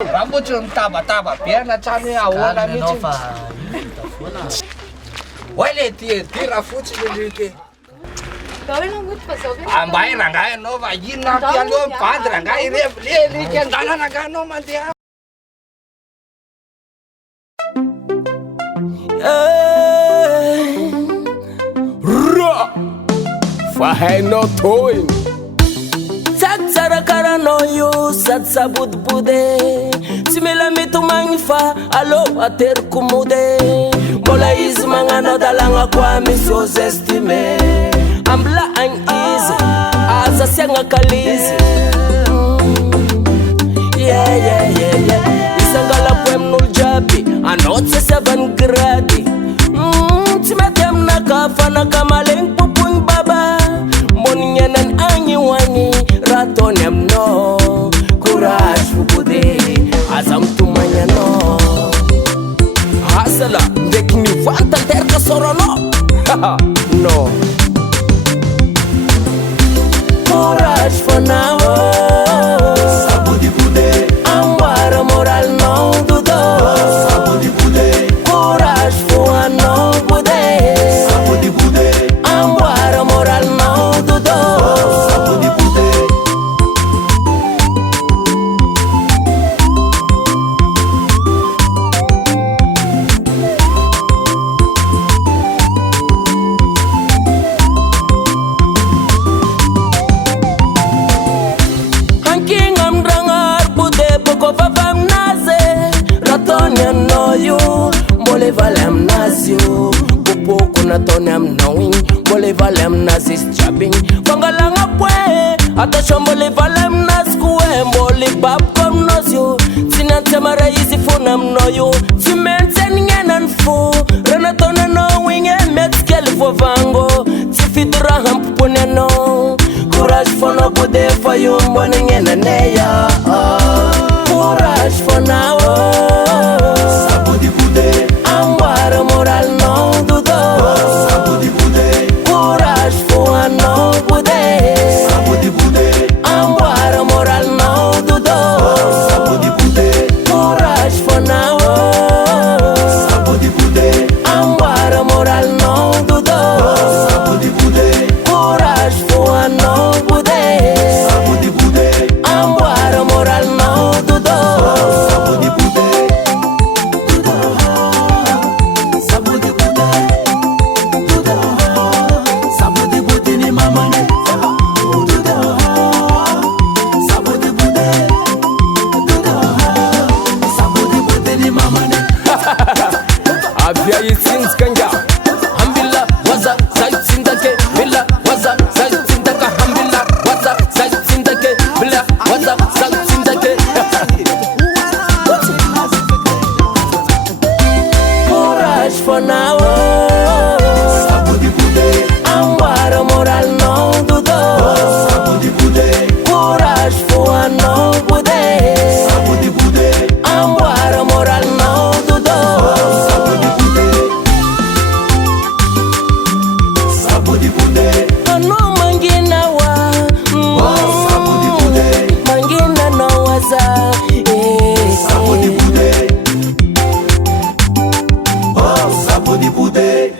Rambo tsy mitaba be na trano ahoana mihitsy. Oe le ty raha fotsiny leke. Ambay rangahy anao fa inona ty aloha mivady rangahy le leke andalana rangahy anao mandeha. Fa hainao toy tsara karanao io sady sabodibody tsy mila mitomagny fa alô ateriko mody mbola izy magnano dalagna koa misy ose estime amblaagny izy aza siagna kalizy isangalapo amin'olo jiaby anao tsy asiavany grady tsy mety aminaka fanaka malegny popogny baba mbonigny anany agny hoagny raha ataony aminao courage fobody aza mitomagny anao asala ndraiky nivantanteraka soranao no courage fonao amboara moralinao dodo courage fo anao bode amboara moralinao dodo mbole vale amnazy io popoko nataony aminao igny mbole vale amnazy izy jiaby igny fangalagna poe attention mbole vale amnazy koe mbole baboko aminazy io tsy nantsiamara izy fona aminao io tsy maintsy anignainany fo raha nataony anao igny metsikely voavango tsy fidy raha ampopony anao courage fonao bode fa io mbonignainaneya courage fonao amboara moralinao dodo courage fo anao bode amboara moralinao dodo courage fonao amboara moralinao dodo courage fo anao bode amboara moralinao dodo avia itsinzikanga hambila waza zaitsindake bila waza zaitsindaka hambila waza zaitsindake bila waza zaitsindake courage for now amboara moralinao dodo courage for anao bode amboara moralinao dodo ano manginawa mangina nawaza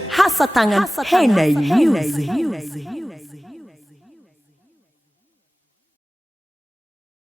Hasatangan Henay Music.